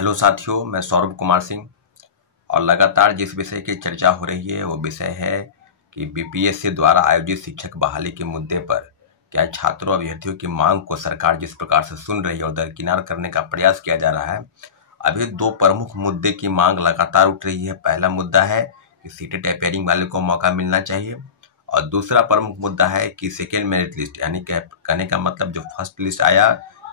Hello साथियों, मैं सौरभ कुमार सिंह और लगातार जिस विषय की चर्चा हो रही है वो विषय है कि बीपीएससी द्वारा आयोजित शिक्षक बहाली के मुद्दे पर क्या छात्रों अभ्यर्थियों की मांग को सरकार जिस प्रकार से सुन रही है और दरकिनार करने का प्रयास किया जा रहा है। अभी दो प्रमुख मुद्दे की मांग लगातार उठ रही है। पहला मुद्दा है कि सीटेट अपेयरिंग वाले को मौका मिलना चाहिए और दूसरा प्रमुख मुद्दा है कि सेकेंड मेरिट लिस्ट यानी कहने का मतलब जो फर्स्ट लिस्ट आया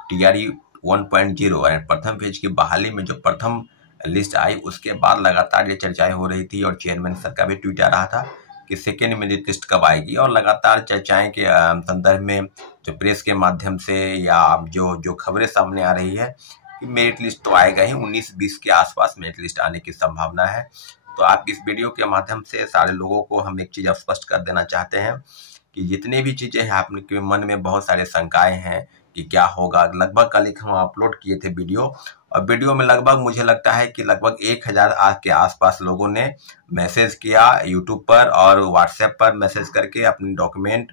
टीआरई 1.0 और प्रथम फेज की बहाली में जो प्रथम लिस्ट आई उसके बाद लगातार ये चर्चाएं हो रही थी और चेयरमैन सर का भी ट्वीट आ रहा था कि सेकेंड मेरिट लिस्ट कब आएगी। और लगातार चर्चाएं के संदर्भ में जो प्रेस के माध्यम से या जो खबरें सामने आ रही है कि मेरिट लिस्ट तो आएगा ही, 19-20 के आसपास मेरिट लिस्ट आने की संभावना है। तो आप इस वीडियो के माध्यम से सारे लोगों को हम एक चीज स्पष्ट कर देना चाहते हैं कि जितने भी चीजें हैं आपके मन में बहुत सारे शंकाएं हैं कि क्या होगा। लगभग कल एक हम अपलोड किए थे वीडियो और वीडियो में लगभग मुझे लगता है कि लगभग 1000 के आसपास लोगों ने मैसेज किया यूट्यूब पर और व्हाट्सएप पर मैसेज करके अपने डॉक्यूमेंट,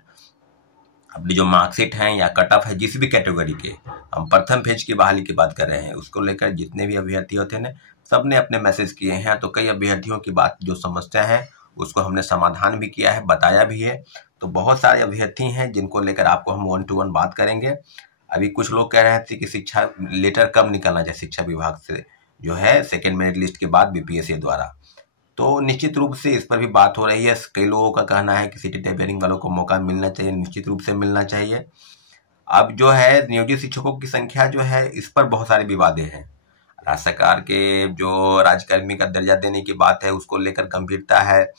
अपनी जो मार्कशीट है या कट ऑफ है जिस भी कैटेगरी के, हम प्रथम फेज की बहाली की बात कर रहे हैं, उसको लेकर जितने भी अभ्यर्थी होते हैं सब ने अपने मैसेज किए हैं। तो कई अभ्यर्थियों की बात जो समस्या है उसको हमने समाधान भी किया है, बताया भी है। तो बहुत सारे अभ्यर्थी हैं जिनको लेकर आपको हम 1 to 1 बात करेंगे। अभी कुछ लोग कह रहे थे कि शिक्षा लेटर कब निकलना चाहिए शिक्षा विभाग से, जो है सेकेंड मेरिट लिस्ट के बाद बीपीएससी द्वारा। तो निश्चित रूप से इस पर भी बात हो रही है। कई लोगों का कहना है कि सीटेट अपेयरिंग वालों को मौका मिलना चाहिए, निश्चित रूप से मिलना चाहिए। अब जो है नियोजित शिक्षकों की संख्या जो है इस पर बहुत सारे विवादें हैं। राज्य सरकार के जो राज्यकर्मी का दर्जा देने की बात है उसको लेकर गंभीरता है।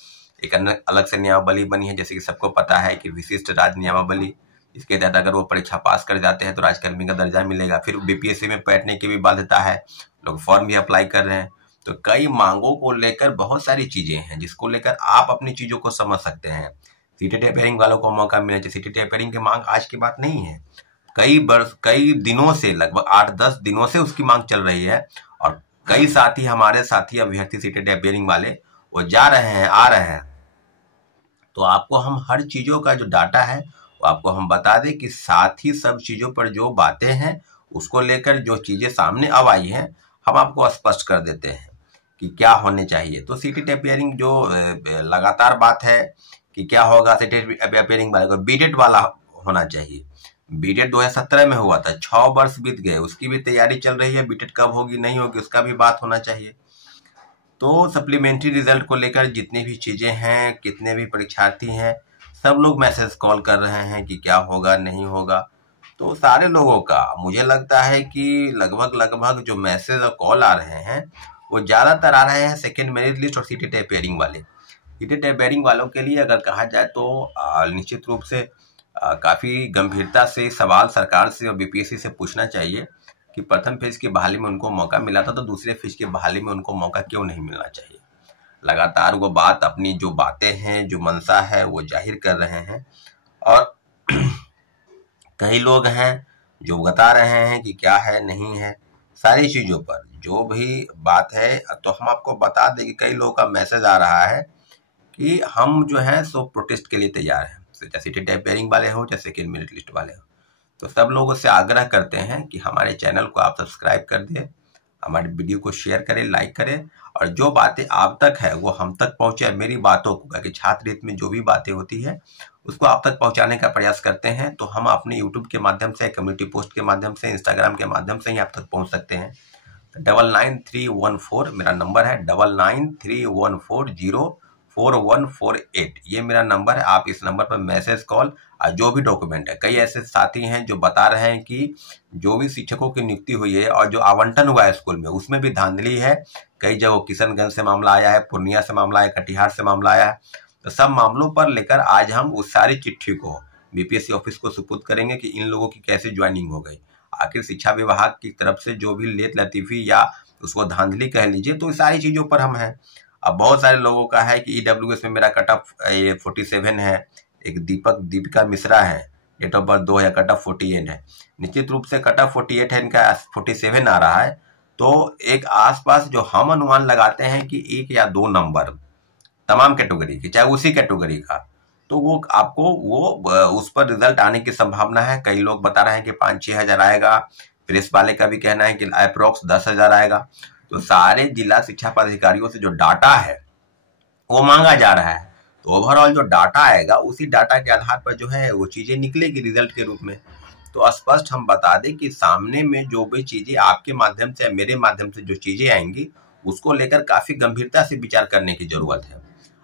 एक अलग से नियमावली बनी है, जैसे कि सबको पता है कि विशिष्ट राज्य नियमावली, इसके तहत अगर वो परीक्षा पास कर जाते हैं तो राज्यकर्मी का दर्जा मिलेगा। फिर बीपीएससी में बैठने की भी बाध्यता है, लोग फॉर्म भी अप्लाई कर रहे हैं। तो कई मांगों को लेकर बहुत सारी चीजें हैं जिसको लेकर आप अपनी चीजों को समझ सकते हैं। सीटेट अपेयरिंग वालों को मौका मिलना चाहिए। सीटेट अपेयरिंग की मांग आज की बात नहीं है, कई दिनों से, लगभग 8-10 दिनों से उसकी मांग चल रही है। और कई साथी, हमारे साथी अभ्यर्थी सीटेट अपेयरिंग वाले, वो जा रहे हैं, आ रहे हैं। तो आपको हम हर चीजों का जो डाटा है वो आपको हम बता दें कि साथ ही सब चीजों पर जो बातें हैं उसको लेकर जो चीजें सामने अब आई हैं हम आपको स्पष्ट कर देते हैं कि क्या होने चाहिए। तो सीटेट अपेयरिंग जो लगातार बात है कि क्या होगा, सीटेट अपेयरिंग वाले को बीटेट वाला होना चाहिए। बीटेट 2017 में हुआ था, 6 वर्ष बीत गए, उसकी भी तैयारी चल रही है। बीटेट कब होगी नहीं होगी उसका भी बात होना चाहिए। तो सप्लीमेंट्री रिजल्ट को लेकर जितनी भी चीजें हैं, कितने भी परीक्षार्थी हैं, सब लोग मैसेज कॉल कर रहे हैं कि क्या होगा नहीं होगा। तो सारे लोगों का मुझे लगता है कि लगभग जो मैसेज और कॉल आ रहे हैं वो ज्यादातर आ रहे हैं सेकेंड मेरिट लिस्ट और सीटेट अपेयरिंग वाले। सीटेट अपेयरिंग वालों के लिए अगर कहा जाए तो निश्चित रूप से काफी गंभीरता से सवाल सरकार से और बीपीएससी से पूछना चाहिए कि प्रथम फेज की बहाली में उनको मौका मिला था तो दूसरे फेज की बहाली में उनको मौका क्यों नहीं मिलना चाहिए। लगातार वो बात, अपनी जो बातें हैं, जो मंशा है वो जाहिर कर रहे हैं। और कई लोग हैं जो बता रहे हैं कि क्या है नहीं है, सारी चीजों पर जो भी बात है। तो हम आपको बता दें कि कई लोगों का मैसेज आ रहा है कि हम जो है सो प्रोटेस्ट के लिए तैयार हैं, चाहे सीटेट अपेयरिंग वाले हो चाहे सेकेंड मेरिट लिस्ट वाले हो। तो सब लोगों से आग्रह करते हैं कि हमारे चैनल को आप सब्सक्राइब कर दें, हमारे वीडियो को शेयर करें, लाइक करें और जो बातें आप तक है वो हम तक पहुंचे। मेरी बातों को, कि छात्र हित में जो भी बातें होती है उसको आप तक पहुंचाने का प्रयास करते हैं। तो हम अपने यूट्यूब के माध्यम से, कम्युनिटी पोस्ट के माध्यम से, इंस्टाग्राम के माध्यम से ही आप तक पहुंच सकते हैं। 993140 मेरा नंबर है, 9931404148 ये मेरा नंबर है। आप इस नंबर पर मैसेज, कॉल और जो भी डॉक्यूमेंट है, कई ऐसे साथी हैं जो बता रहे हैं कि जो भी शिक्षकों की नियुक्ति हुई है और जो आवंटन हुआ है स्कूल में उसमें भी धांधली है। कई जगह किशनगंज से मामला आया है, पूर्णिया से मामला आया, कटिहार से मामला आया है। तो सब मामलों पर लेकर आज हम उस सारी चिट्ठी को बीपीएससी ऑफिस को सुपुर्द करेंगे कि इन लोगों की कैसे ज्वाइनिंग हो गई। आखिर शिक्षा विभाग की तरफ से जो भी लेत लतीफी या उसको धांधली कह लीजिए, तो इस सारी चीजों पर हम हैं। अब बहुत सारे लोगों का है कि ईडब्ल्यूएस में मेरा कट ऑफ 47 है, एक दीपिका मिश्रा है, डेट ऑफ बर्थ 2 है, कट ऑफ 48 है। निश्चित रूप से कट ऑफ 48 है, इनका 47 आ रहा है। तो एक आसपास जो हम अनुमान लगाते हैं कि 1 या 2 नंबर तमाम कैटेगरी की, चाहे उसी कैटेगरी का, तो वो आपको उस पर रिजल्ट आने की संभावना है। कई लोग बता रहे हैं कि 5-6 हजार आएगा, प्रेस वाले का भी कहना है कि अप्रोक्स 10,000 आएगा। तो सारे जिला शिक्षा पदाधिकारियों से जो डाटा है वो मांगा जा रहा है। तो ओवरऑल जो डाटा आएगा उसी डाटा के आधार पर जो है वो चीजें निकलेगी रिजल्ट के रूप में। तो स्पष्ट हम बता दें कि सामने में जो भी चीजें आपके माध्यम से या मेरे माध्यम से जो चीजें आएंगी उसको लेकर काफी गंभीरता से विचार करने की जरूरत है।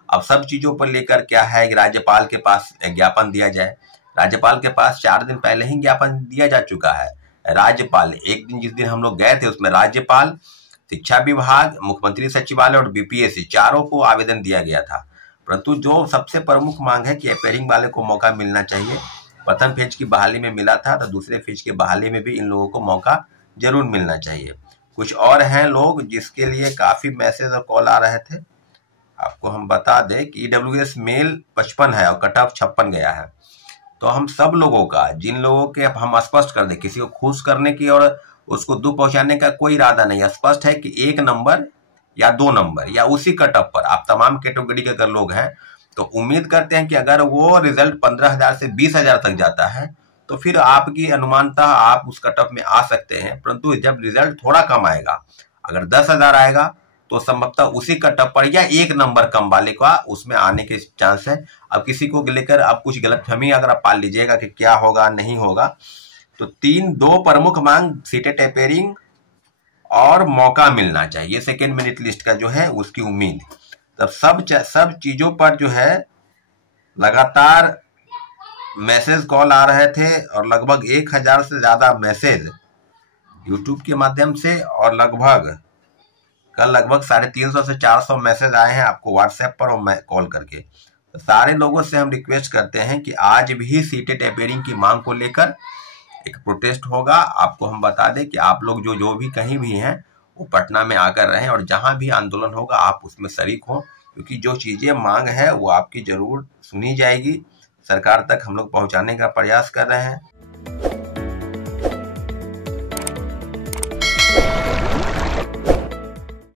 अब सब चीजों पर लेकर क्या है कि राज्यपाल के पास ज्ञापन दिया जाए। राज्यपाल के पास 4 दिन पहले ही ज्ञापन दिया जा चुका है। राज्यपाल एक दिन जिस दिन हम लोग गए थे उसमें राज्यपाल, शिक्षा विभाग, मुख्यमंत्री सचिवालय और बीपीएससी चारों को आवेदन दिया गया था। परंतु जो सबसे प्रमुख मांग है कि अपेयरिंग वाले को मौका मिलना चाहिए। प्रथम फेज की बहाली में मिला था तो दूसरे फेज की बहाली में भी इन लोगों को मौका जरूर मिलना चाहिए। कुछ और हैं लोग जिसके लिए काफी मैसेज और कॉल आ रहे थे। आपको हम बता दें कि ईडब्ल्यूएस मेल 55 है और कट ऑफ 56 गया है। तो हम सब लोगों का, जिन लोगों के हम स्पष्ट कर दें, किसी को खुश करने की और उसको दुख पहुंचाने का कोई इरादा नहीं है। स्पष्ट है कि 1 नंबर या 2 नंबर या उसी कट ऑफ पर आप तमाम कैटेगरी के अगर लोग हैं तो उम्मीद करते हैं कि अगर वो रिजल्ट 15,000 से 20,000 तक जाता है तो फिर आपकी अनुमानतः आप उस कट ऑफ में आ सकते हैं। परंतु जब रिजल्ट थोड़ा कम आएगा, अगर 10,000 आएगा तो संभवतः उसी कट ऑफ पर या 1 नंबर कम वाले का उसमें आने के चांस है। अब किसी को लेकर आप कुछ गलतफहमी अगर आप पाल लीजिएगा कि क्या होगा नहीं होगा, तो 2 प्रमुख मांग सीटेट अपेयरिंग और मौका मिलना चाहिए सेकेंड मेरिट लिस्ट का जो है उसकी उम्मीद। तब सब चीजों पर जो है लगातार मैसेज कॉल आ रहे थे और लगभग 1,000 से ज्यादा मैसेज यूट्यूब के माध्यम से और कल लगभग 350 से 400 मैसेज आए हैं आपको व्हाट्सएप पर और कॉल करके। तो सारे लोगों से हम रिक्वेस्ट करते हैं कि आज भी सीटेट अपेयरिंग की मांग को लेकर एक प्रोटेस्ट होगा। आपको हम बता दें कि आप लोग जो भी कहीं भी हैं वो पटना में आकर रहें और जहां भी आंदोलन होगा आप उसमें शरीक हों, क्योंकि जो चीजें मांग है वो आपकी जरूर सुनी जाएगी। सरकार तक हम लोग पहुंचाने का प्रयास कर रहे हैं।